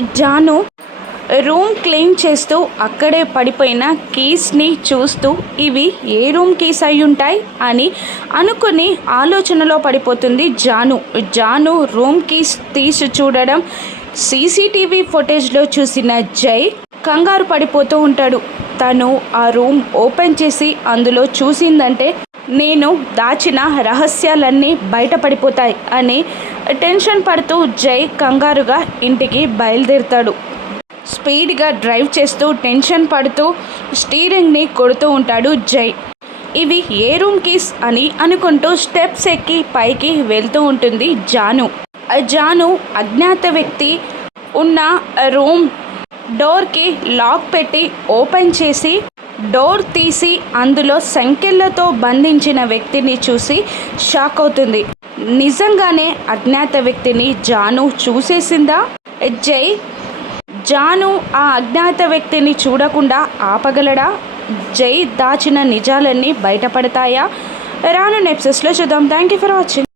Janu room clean చేస్తూ అక్కడే పడిపోయిన కీస్ని చూస్తూ ఇవి ఏ రూమ్ కీస్ అయి ఉంటాయి అని అనుకుని ఆలోచనలో పడిపోతుంది జాను రూమ్ కీస్ తీసి చూడడం సీసీటీవీ ఫుటేజ్లో చూసిన జై కంగారు పడిపోతూ ఉంటాడు. తను ఆ రూమ్ ఓపెన్ చేసి అందులో చూసిందంటే నేను దాచిన రహస్యాలన్నీ బయటపడిపోతాయి అని టెన్షన్ పడుతూ జై కంగారుగా ఇంటికి బయలుదేరుతాడు. స్పీడ్గా డ్రైవ్ చేస్తూ టెన్షన్ పడుతూ స్టీరింగ్ని కొడుతూ ఉంటాడు జై. ఇవి ఏ రూమ్ కీస్ అని అనుకుంటూ స్టెప్స్ ఎక్కి పైకి వెళ్తూ ఉంటుంది జాను అజ్ఞాత వ్యక్తి ఉన్న రూమ్ డోర్కి లాక్ పెట్టి ఓపెన్ చేసి డోర్ తీసి అందులో సంకెళ్లతో బంధించిన వ్యక్తిని చూసి షాక్ అవుతుంది. నిజంగానే అజ్ఞాత వ్యక్తిని జాను చూసేసిందా? జాను ఆ అజ్ఞాత వ్యక్తిని చూడకుండా ఆపగలడా? జై దాచిన నిజాలన్నీ బయటపడతాయా? రాను ఎపిసోడ్స్లో చూద్దాం. Thank you for watching.